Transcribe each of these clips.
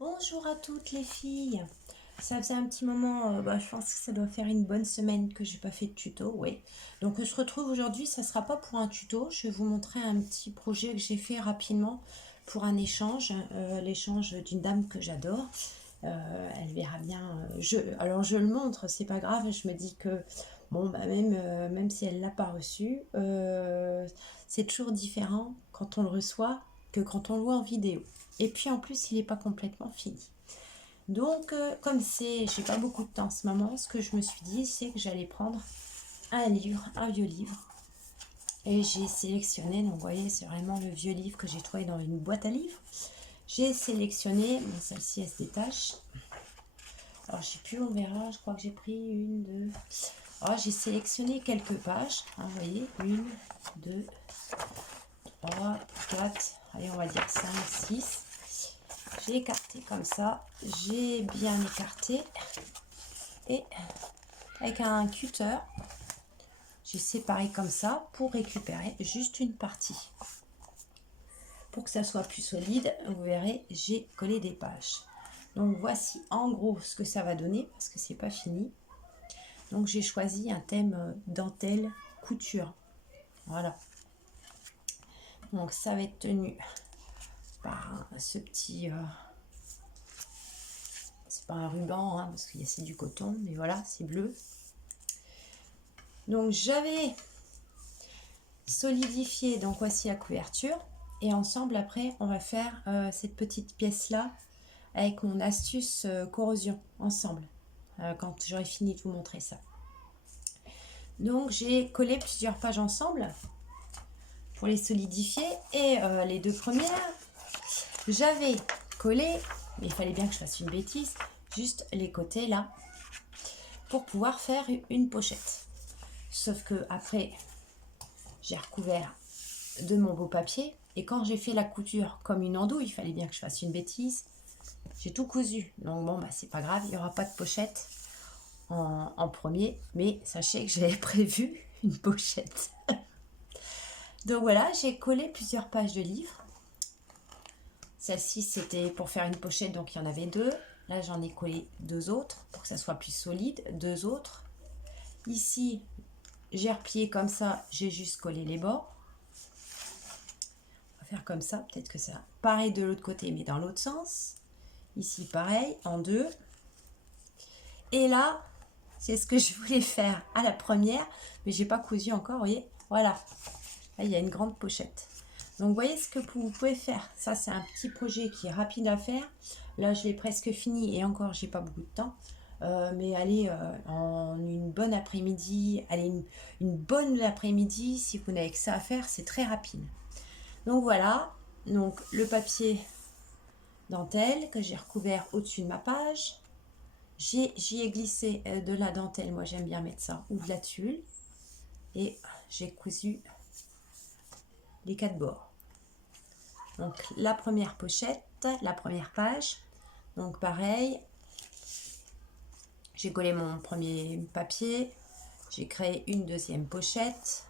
Bonjour à toutes les filles. Ça faisait un petit moment, je pense que ça doit faire une bonne semaine que j'ai pas fait de tuto, oui. Donc on se retrouve aujourd'hui, ça sera pas pour un tuto, je vais vous montrer un petit projet que j'ai fait rapidement pour un échange, l'échange d'une dame que j'adore. Elle verra bien, alors je le montre, c'est pas grave, je me dis que bon, même si elle l'a pas reçu, c'est toujours différent quand on le reçoit que quand on le voit en vidéo. Et puis en plus, il n'est pas complètement fini. Donc, comme j'ai pas beaucoup de temps en ce moment, ce que je me suis dit, c'est que j'allais prendre un livre, un vieux livre. Et j'ai sélectionné, donc vous voyez, c'est vraiment le vieux livre que j'ai trouvé dans une boîte à livres. J'ai sélectionné, bon, celle-ci elle se détache. Alors je sais plus, on verra, je crois que j'ai pris une, deux. Alors j'ai sélectionné quelques pages, hein, vous voyez, une, deux, trois, quatre, allez on va dire 5, 6. J'ai écarté comme ça, j'ai bien écarté et avec un cutter, j'ai séparé comme ça pour récupérer juste une partie. Pour que ça soit plus solide, vous verrez, j'ai collé des pages. Donc voici en gros ce que ça va donner parce que c'est pas fini. Donc j'ai choisi un thème dentelle couture. Voilà. Donc ça va être tenu par ce petit... c'est pas un ruban hein, parce que c'est du coton, mais voilà, c'est bleu. Donc j'avais solidifié, donc voici la couverture. Et ensemble après on va faire cette petite pièce là avec mon astuce corrosion ensemble. Quand j'aurai fini de vous montrer ça. Donc j'ai collé plusieurs pages ensemble pour les solidifier. Et les deux premières, j'avais collé, mais il fallait bien que je fasse une bêtise, juste les côtés là, pour pouvoir faire une pochette. Sauf que après, j'ai recouvert de mon beau papier. Et quand j'ai fait la couture comme une andouille, il fallait bien que je fasse une bêtise. J'ai tout cousu. Donc bon, c'est pas grave, il n'y aura pas de pochette en premier. Mais sachez que j'avais prévu une pochette. Donc voilà, j'ai collé plusieurs pages de livres. Celle-ci, c'était pour faire une pochette, donc il y en avait deux. Là, j'en ai collé deux autres pour que ça soit plus solide. Deux autres. Ici, j'ai replié comme ça, j'ai juste collé les bords. On va faire comme ça, peut-être que ça. Pareil de l'autre côté, mais dans l'autre sens. Ici, pareil, en deux. Et là, c'est ce que je voulais faire à la première, mais j'ai pas cousu encore, vous voyez. Voilà. Là, il y a une grande pochette. Donc, vous voyez ce que vous pouvez faire. Ça, c'est un petit projet qui est rapide à faire. Là, je l'ai presque fini et encore, j'ai pas beaucoup de temps. Mais allez, en une bonne après-midi, allez, une bonne après-midi, si vous n'avez que ça à faire, c'est très rapide. Donc, voilà. Donc, le papier dentelle que j'ai recouvert au-dessus de ma page. J'y ai glissé de la dentelle, moi j'aime bien mettre ça, ou de la tulle. Et j'ai cousu les quatre bords. Donc la première pochette, la première page. Donc pareil, j'ai collé mon premier papier. J'ai créé une deuxième pochette.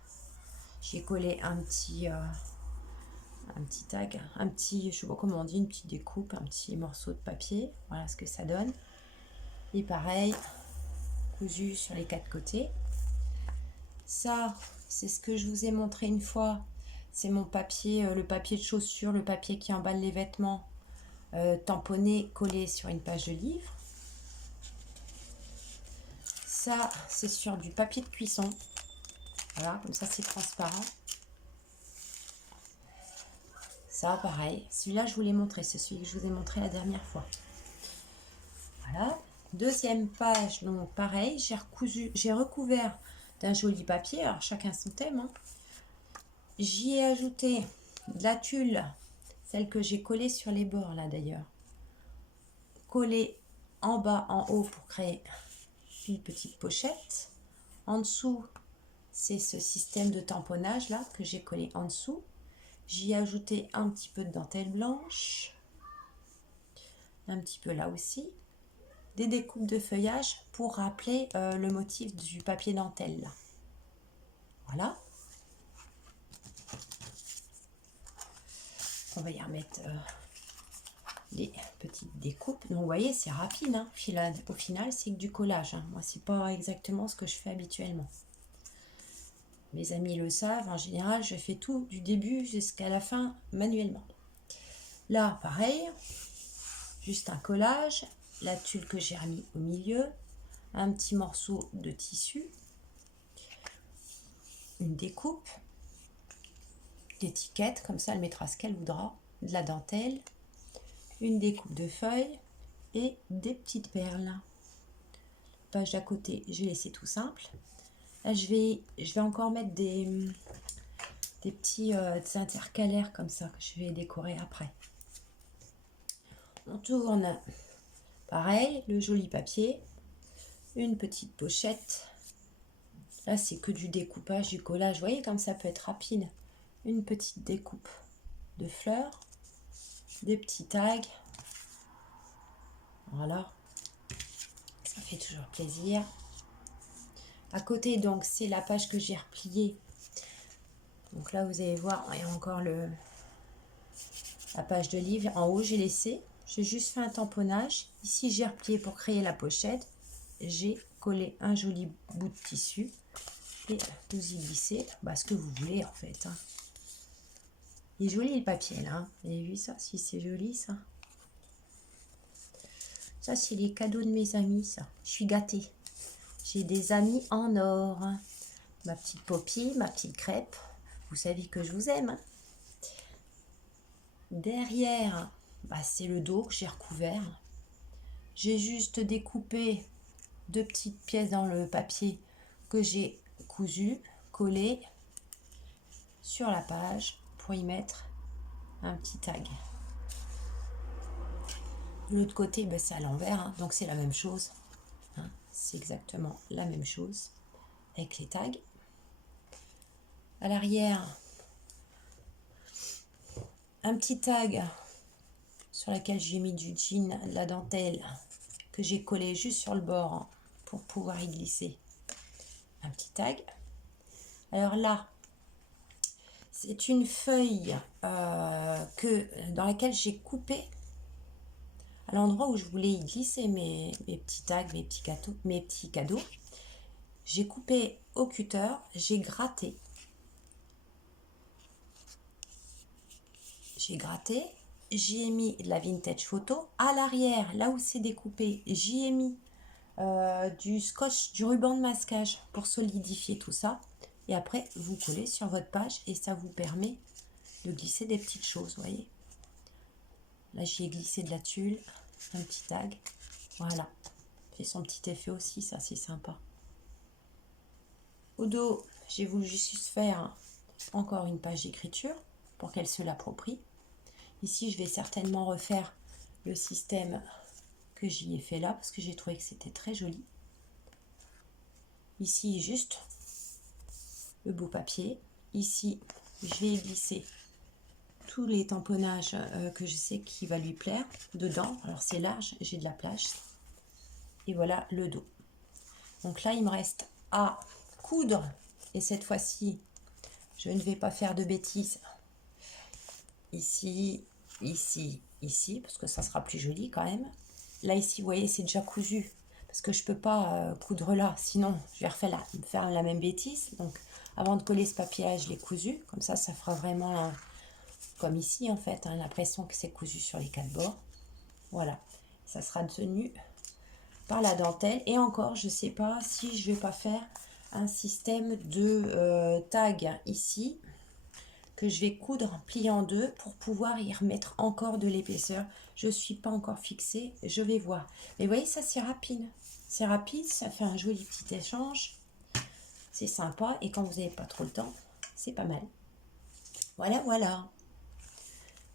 J'ai collé un petit tag, un petit, je sais pas comment on dit, une petite découpe, un petit morceau de papier. Voilà ce que ça donne. Et pareil, cousu sur les quatre côtés. Ça, c'est ce que je vous ai montré une fois. C'est mon papier, le papier de chaussure, le papier qui emballe les vêtements, tamponné, collé sur une page de livre. Ça, c'est sur du papier de cuisson. Voilà, comme ça c'est transparent. Ça, pareil. Celui-là, je vous l'ai montré. C'est celui que je vous ai montré la dernière fois. Voilà. Deuxième page, donc pareil. J'ai recouvert d'un joli papier. Alors, chacun son thème. Hein. J'y ai ajouté de la tulle, celle que j'ai collée sur les bords là d'ailleurs. Collée en bas, en haut pour créer une petite pochette. En dessous, c'est ce système de tamponnage là que j'ai collé en dessous. J'y ai ajouté un petit peu de dentelle blanche, un petit peu là aussi, des découpes de feuillage pour rappeler le motif du papier dentelle là. Voilà. On va y remettre les petites découpes. Donc vous voyez, c'est rapide, hein. Au final, c'est que du collage, hein. Moi, c'est pas exactement ce que je fais habituellement. Mes amis le savent, en général, je fais tout du début jusqu'à la fin manuellement. Là, pareil, juste un collage, la tulle que j'ai remis au milieu, un petit morceau de tissu, une découpe, d'étiquette, comme ça elle mettra ce qu'elle voudra, de la dentelle, une découpe de feuilles et des petites perles. Page d'à côté, j'ai laissé tout simple. Là, je vais encore mettre des petits intercalaires comme ça que je vais décorer après. On tourne, pareil, le joli papier, une petite pochette. Là, c'est que du découpage, du collage. Vous voyez comme ça peut être rapide. Une petite découpe de fleurs, des petits tags. Voilà, ça fait toujours plaisir. À côté, donc, c'est la page que j'ai repliée. Donc là, vous allez voir, il y a encore la page de livre. En haut, j'ai laissé. J'ai juste fait un tamponnage. Ici, j'ai replié pour créer la pochette. J'ai collé un joli bout de tissu. Et vous y glissez ce que vous voulez, en fait. Hein. Il est joli, le papier, là. Hein. Vous avez vu ça? Si, c'est joli, ça. Ça, c'est les cadeaux de mes amis, ça. Je suis gâtée. J'ai des amis en or. Ma petite Poppy, ma petite crêpe. Vous savez que je vous aime. Hein. Derrière, c'est le dos que j'ai recouvert. J'ai juste découpé 2 petites pièces dans le papier que j'ai cousu, collé sur la page pour y mettre un petit tag. De l'autre côté, c'est à l'envers, hein, donc c'est la même chose. Hein, c'est exactement la même chose avec les tags. À l'arrière, un petit tag sur lequel j'ai mis du jean, de la dentelle que j'ai collé juste sur le bord pour pouvoir y glisser un petit tag. Alors là, c'est une feuille dans laquelle j'ai coupé à l'endroit où je voulais y glisser mes petits tags, mes petits cadeaux. J'ai coupé au cutter, j'ai gratté. J'y ai mis de la vintage photo. À l'arrière, là où c'est découpé, j'y ai mis du scotch, du ruban de masquage pour solidifier tout ça. Et après, vous collez sur votre page et ça vous permet de glisser des petites choses, vous voyez. Là, j'y ai glissé de la tulle, un petit tag. Voilà. Fait son petit effet aussi, ça, c'est sympa. Au dos, j'ai voulu juste faire encore une page d'écriture pour qu'elle se l'approprie. Ici, je vais certainement refaire le système que j'y ai fait là parce que j'ai trouvé que c'était très joli. Ici, juste le beau papier. Ici, je vais glisser tous les tamponnages que je sais qui va lui plaire dedans. Alors, c'est large, j'ai de la place. Et voilà le dos. Donc là, il me reste à coudre. Et cette fois-ci, je ne vais pas faire de bêtises. Ici, ici, ici, parce que ça sera plus joli quand même. Là, ici, vous voyez, c'est déjà cousu. Parce que je ne peux pas coudre là, sinon je vais faire la même bêtise. Donc, avant de coller ce papier-là, je l'ai cousu. Comme ça fera vraiment comme ici, en fait, hein, l'impression que c'est cousu sur les 4 bords. Voilà, ça sera tenu par la dentelle. Et encore, je ne sais pas si je ne vais pas faire un système de tag ici, que je vais coudre, plier en deux pour pouvoir y remettre encore de l'épaisseur. Je ne suis pas encore fixée, je vais voir. Mais vous voyez, ça c'est rapide. C'est rapide, ça fait un joli petit échange. C'est sympa et quand vous n'avez pas trop le temps, c'est pas mal. Voilà, voilà.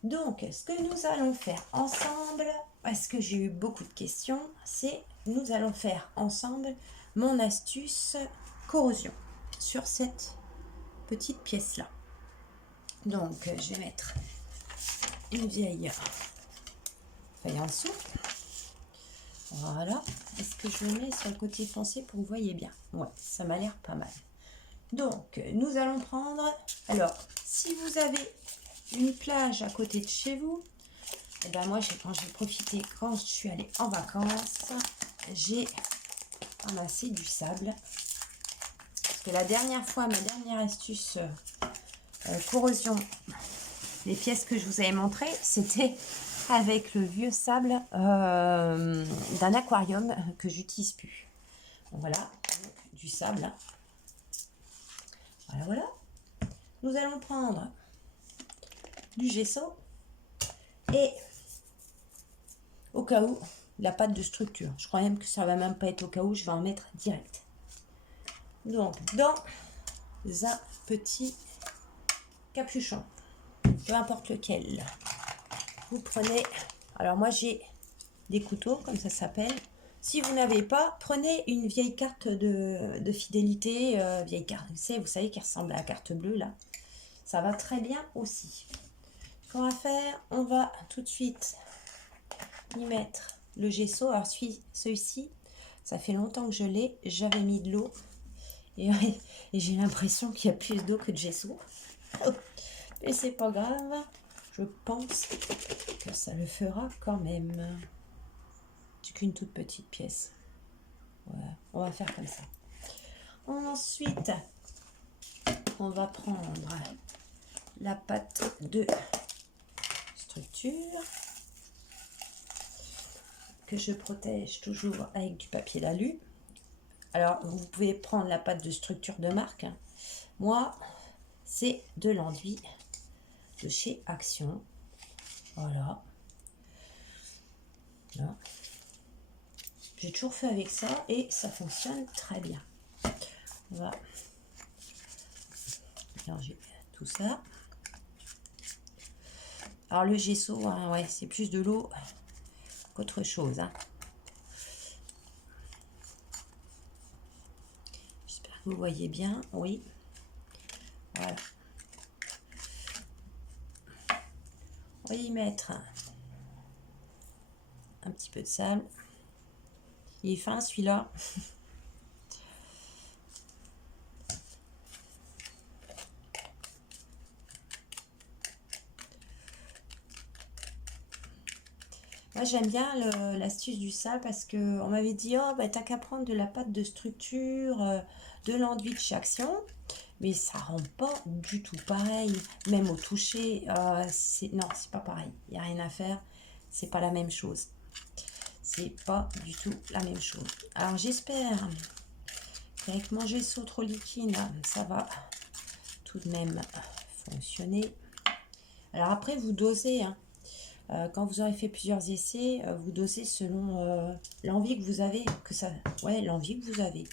Donc, ce que nous allons faire ensemble, parce que j'ai eu beaucoup de questions, c'est nous allons faire ensemble mon astuce corrosion sur cette petite pièce-là. Donc, je vais mettre une vieille feuille en dessous. Voilà. Est-ce que je le mets sur le côté foncé pour que vous voyez bien? Ouais, ça m'a l'air pas mal. Donc, nous allons prendre... Alors, si vous avez une plage à côté de chez vous, Et ben moi, quand j'ai profité, quand je suis allée en vacances, j'ai ramassé du sable. Parce que la dernière fois, ma dernière astuce corrosion, les pièces que je vous avais montrées, c'était avec le vieux sable d'un aquarium que j'utilise plus. Donc voilà, du sable. Voilà, voilà. Nous allons prendre du gesso et au cas où, la pâte de structure. Je crois même que ça va même pas être au cas où, je vais en mettre direct. Donc, dans un petit capuchon, peu importe lequel, vous prenez, alors moi j'ai des couteaux, comme ça s'appelle. Si vous n'avez pas, prenez une vieille carte de fidélité, vieille carte, vous savez, qui ressemble à la carte bleue, là. Ça va très bien aussi. Ce qu'on va faire, on va tout de suite y mettre le gesso. Alors celui-ci, ça fait longtemps que je l'ai. J'avais mis de l'eau et j'ai l'impression qu'il y a plus d'eau que de gesso. Mais c'est pas grave. Je pense que ça le fera quand même. C'est qu'une toute petite pièce. Voilà, on va faire comme ça. Ensuite, on va prendre la pâte de structure que je protège toujours avec du papier d'alu. Alors, vous pouvez prendre la pâte de structure de marque. Moi, c'est de l'enduit de chez Action. Voilà. Là. J'ai toujours fait avec ça et ça fonctionne très bien. On va mélanger tout ça. Alors, le gesso, hein, ouais, c'est plus de l'eau qu'autre chose. Hein. J'espère que vous voyez bien. Oui. Voilà. On va y mettre un petit peu de sable. Il est fin celui-là. Moi j'aime bien l'astuce du sable parce que on m'avait dit oh bah t'as qu'à prendre de la pâte de structure, de l'enduit de chez Action, mais ça rend pas du tout pareil, même au toucher. Non, c'est pas pareil. Il n'y a rien à faire. C'est pas la même chose. C'est pas du tout la même chose. Alors j'espère qu'avec mon gesso trop liquide, ça va tout de même fonctionner. Alors après, vous dosez. Hein. Quand vous aurez fait plusieurs essais, vous dosez selon l'envie que vous avez. Ouais, l'envie que vous avez.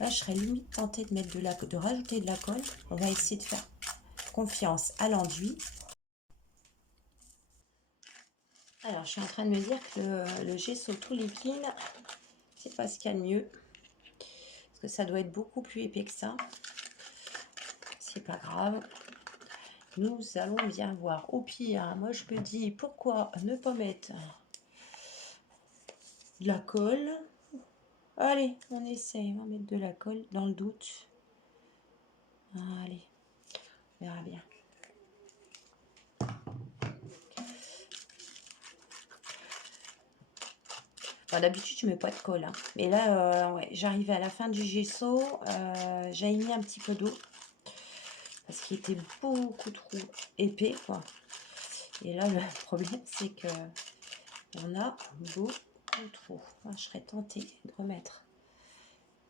Là, je serais limite tentée de mettre de rajouter de la colle. On va essayer de faire confiance à l'enduit. Alors, je suis en train de me dire que le gesso tout liquide, c'est pas ce qu'il y a de mieux. Parce que ça doit être beaucoup plus épais que ça. C'est pas grave. Nous allons bien voir. Au pire, moi je me dis pourquoi ne pas mettre de la colle. Allez, on essaye. On va mettre de la colle dans le doute. Allez, on verra bien. Enfin, d'habitude, je mets pas de colle. Hein. Mais là, ouais, j'arrivais à la fin du gesso. J'avais mis un petit peu d'eau. Parce qu'il était beaucoup trop épais, quoi. Et là, le problème, c'est que on a beaucoup trop. Moi, je serais tentée de remettre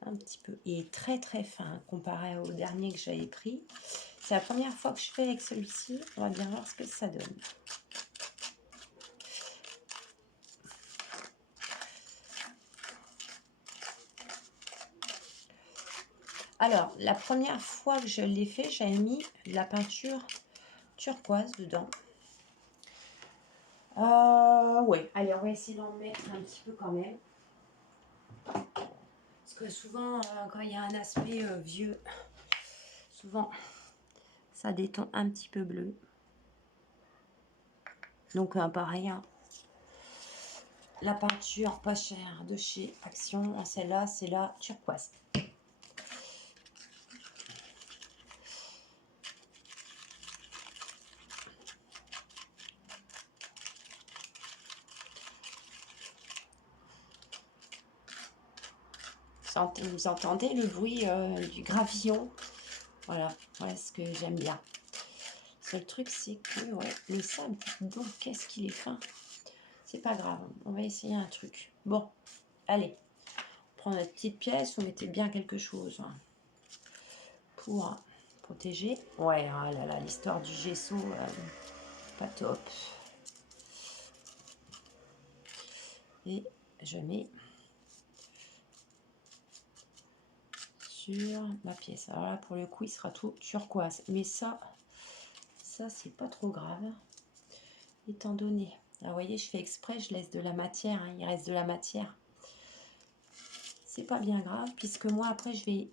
un petit peu. Il est très très fin comparé au dernier que j'avais pris. C'est la première fois que je fais avec celui-ci. On va bien voir ce que ça donne. Alors, la première fois que je l'ai fait, j'avais mis de la peinture turquoise dedans. Ouais, allez, on va essayer d'en mettre un petit peu quand même. Parce que souvent, quand il y a un aspect vieux, souvent, ça détend un petit peu bleu. Donc, pareil, hein. La peinture pas chère de chez Action, celle-là, c'est la turquoise. Vous entendez le bruit du gravillon? Voilà, voilà ce que j'aime bien. Le seul truc, c'est que ouais, le sable, donc qu'est-ce qu'il est fin. C'est pas grave, on va essayer un truc. Bon, allez, on prend notre petite pièce, on mettait bien quelque chose hein, pour protéger. Ouais, ah là là, l'histoire du gesso, pas top. Et je mets sur ma pièce. Alors là, pour le coup, il sera tout turquoise. Mais ça c'est pas trop grave. Étant donné, là, vous voyez, je fais exprès, je laisse de la matière. Hein, il reste de la matière. C'est pas bien grave, puisque moi, après, je vais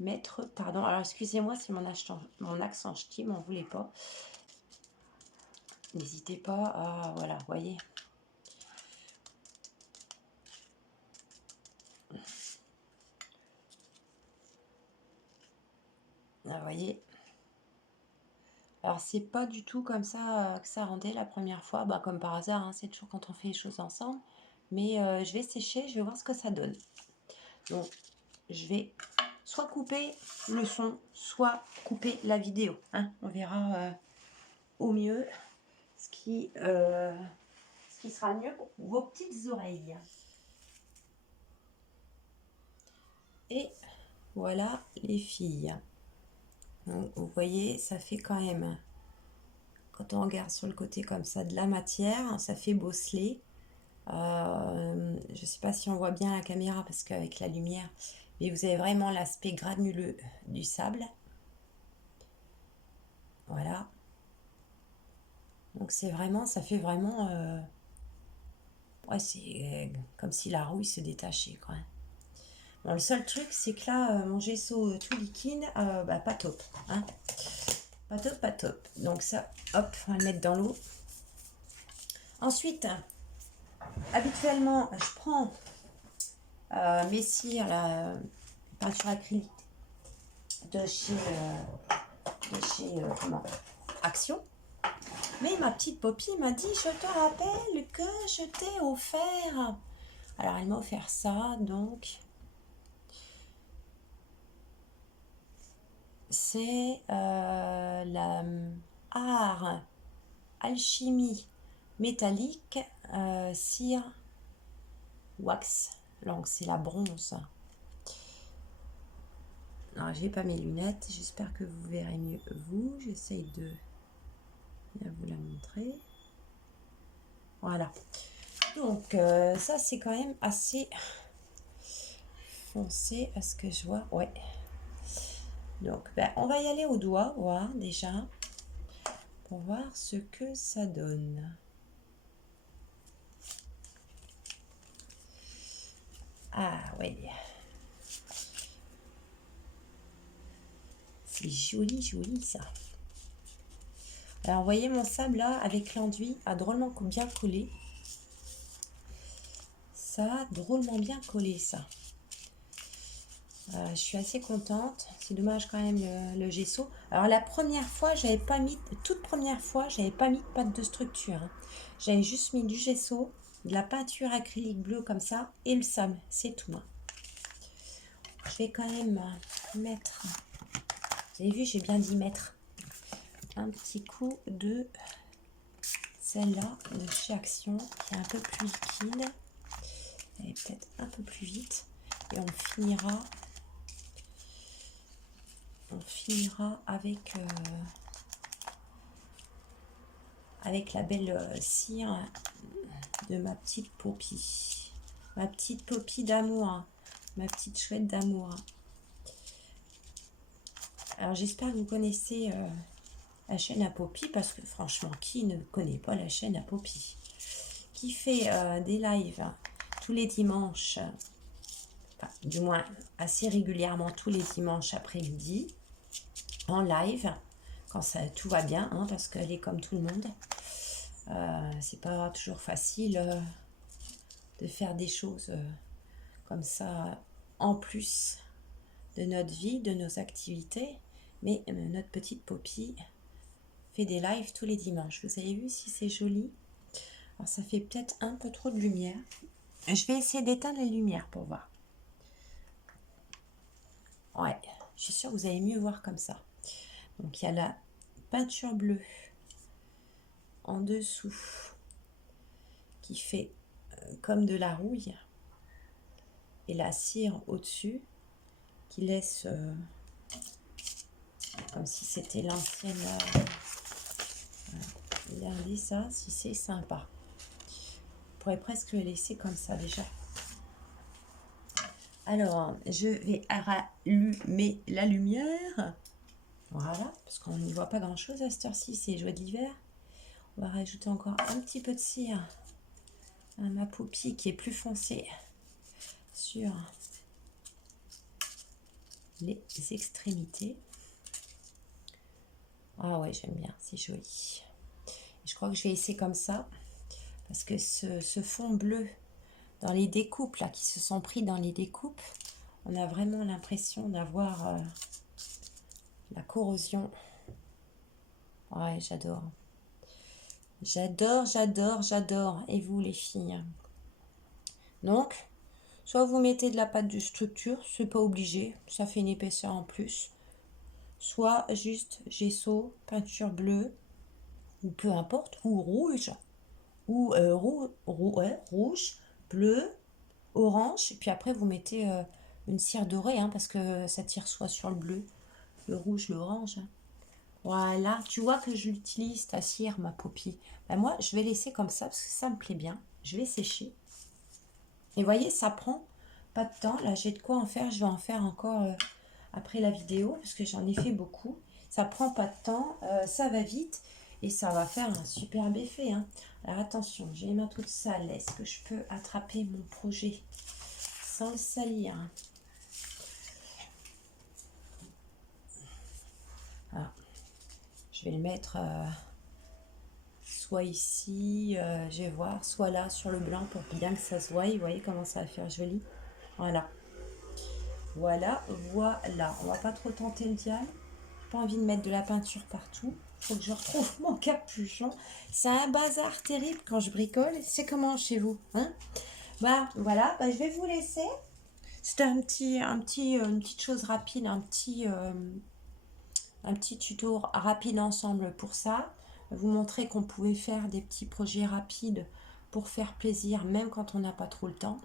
mettre, pardon. Alors, excusez-moi, c'est mon accent ch'ti, m'en voulez pas. N'hésitez pas à, voilà, vous voyez. Là, vous voyez. Alors, c'est pas du tout comme ça que ça rendait la première fois. Bah, comme par hasard, hein, c'est toujours quand on fait les choses ensemble. Mais je vais sécher, je vais voir ce que ça donne. Donc, je vais soit couper le son, soit couper la vidéo. Hein. On verra au mieux ce qui sera mieux pour vos petites oreilles. Et voilà les filles. Donc, vous voyez, ça fait quand même, quand on regarde sur le côté comme ça, de la matière, ça fait bosseler. Je ne sais pas si on voit bien la caméra parce qu'avec la lumière, mais vous avez vraiment l'aspect granuleux du sable. Voilà. Donc c'est vraiment, ça fait vraiment, ouais, c'est comme si la rouille se détachait, quoi. Bon, le seul truc, c'est que là, mon gesso tout liquide, bah, pas top, hein. Pas top, pas top. Donc ça, hop, on va le mettre dans l'eau. Ensuite, habituellement, je prends mes cires, la peinture acrylique de chez comment, Action. Mais ma petite Poppy m'a dit, je te rappelle que je t'ai offert. Alors elle m'a offert ça, donc c'est la art alchimie métallique cire wax. Donc c'est la bronze. Alors j'ai pas mes lunettes, j'espère que vous verrez mieux vous. J'essaye de bien vous la montrer. Voilà. Donc ça c'est quand même assez foncé à ce que je vois. Ouais. Donc ben, on va y aller au doigt, voir déjà, pour voir ce que ça donne. Ah oui. C'est joli, joli ça. Alors vous voyez mon sable là, avec l'enduit, a drôlement bien collé. Ça a drôlement bien collé ça. Je suis assez contente. C'est dommage quand même le gesso. Alors la première fois, j'avais pas mis, toute première fois, j'avais pas mis de pâte de structure. Hein. J'avais juste mis du gesso, de la peinture acrylique bleue comme ça et le sable, c'est tout. Hein. Je vais quand même mettre, vous avez vu, j'ai bien dit mettre un petit coup de celle-là de chez Action qui est un peu plus liquide. Elle est peut-être un peu plus vite et on finira avec la belle cire de ma petite Poppy. Ma petite Poppy d'amour. Hein. Ma petite chouette d'amour. Hein. Alors j'espère que vous connaissez la chaîne à Poppy, parce que franchement, qui ne connaît pas la chaîne à Poppy? Qui fait des lives tous les dimanches, enfin, du moins assez régulièrement tous les dimanches après-midi, en live, quand ça, tout va bien, hein, parce qu'elle est comme tout le monde. C'est pas toujours facile de faire des choses comme ça en plus de notre vie, de nos activités, mais notre petite Poppy fait des lives tous les dimanches. Vous avez vu si c'est joli? Alors ça fait peut-être un peu trop de lumière. Je vais essayer d'éteindre les lumières pour voir. Ouais, je suis sûre que vous allez mieux voir comme ça. Donc il y a la peinture bleue en dessous qui fait comme de la rouille et la cire au-dessus qui laisse comme si c'était l'ancienne. Regardez ça, si c'est sympa. On pourrait presque le laisser comme ça déjà. Alors, je vais rallumer la lumière. Voilà, parce qu'on n'y voit pas grand-chose à cette heure-ci, c'est les joies de l'hiver. On va rajouter encore un petit peu de cire à ma poupie qui est plus foncée sur les extrémités. Ah ouais, j'aime bien, c'est joli. Et je crois que je vais laisser comme ça, parce que ce fond bleu dans les découpes, là, qui se sont pris dans les découpes, on a vraiment l'impression d'avoir la corrosion. Ouais, j'adore. J'adore, j'adore, j'adore. Et vous, les filles? Donc, soit vous mettez de la pâte de structure, c'est pas obligé, ça fait une épaisseur en plus. Soit juste gesso, peinture bleue, ou peu importe, ou rouge, ou rouge, bleu, orange. Et puis après, vous mettez une cire dorée, hein, parce que ça tire soit sur le bleu, le rouge, l'orange. Voilà, tu vois que je l'utilise, ta cire, ma poupie. Ben moi, je vais laisser comme ça, parce que ça me plaît bien. Je vais sécher. Et vous voyez, ça prend pas de temps. Là, j'ai de quoi en faire. Je vais en faire encore après la vidéo, parce que j'en ai fait beaucoup. Ça prend pas de temps, ça va vite. Et ça va faire un superbe effet, hein. Alors attention, j'ai les mains toutes sales. Est-ce que je peux attraper mon projet sans le salir? Alors, je vais le mettre soit ici, je vais voir, soit là sur le blanc pour bien que ça se voie. Vous voyez comment ça va faire joli. Voilà. Voilà, voilà. On va pas trop tenter le diable. J'ai pas envie de mettre de la peinture partout. Faut que je retrouve mon capuchon. C'est un bazar terrible quand je bricole. C'est comment chez vous, hein? Bah voilà, bah, je vais vous laisser. C'était une petite chose rapide, un petit tuto rapide ensemble pour ça. Vous montrer qu'on pouvait faire des petits projets rapides pour faire plaisir, même quand on n'a pas trop le temps,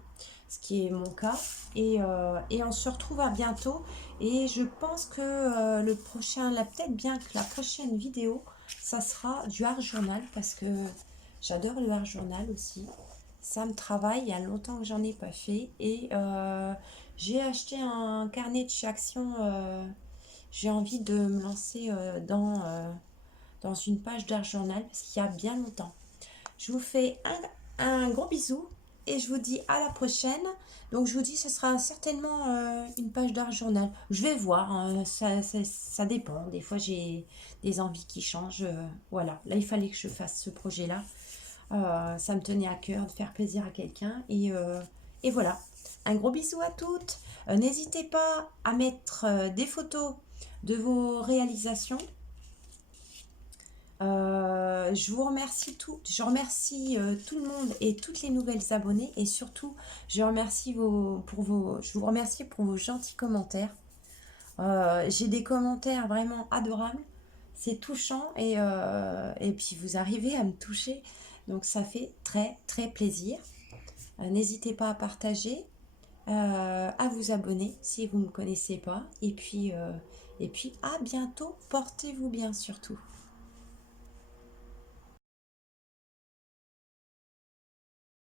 ce qui est mon cas. Et on se retrouve à bientôt. Et je pense que peut-être bien que la prochaine vidéo, ça sera du art journal, parce que j'adore le art journal aussi. Ça me travaille, il y a longtemps que j'en ai pas fait. Et j'ai acheté un carnet de chez Action. J'ai envie de me lancer dans une page d'art journal, parce qu'il y a bien longtemps. Je vous fais un gros bisou et je vous dis à la prochaine. Donc je vous dis, ce sera certainement une page d'art journal. Je vais voir, hein, ça dépend. Des fois j'ai des envies qui changent. Voilà, là il fallait que je fasse ce projet-là. Ça me tenait à cœur de faire plaisir à quelqu'un. Et voilà, un gros bisou à toutes. N'hésitez pas à mettre des photos de vos réalisations. Je vous remercie je remercie tout le monde et toutes les nouvelles abonnées, et surtout je vous remercie pour vos gentils commentaires. J'ai des commentaires vraiment adorables, c'est touchant, et puis vous arrivez à me toucher, donc ça fait très très plaisir. N'hésitez pas à partager, à vous abonner si vous ne me connaissez pas, et puis à bientôt, portez-vous bien surtout.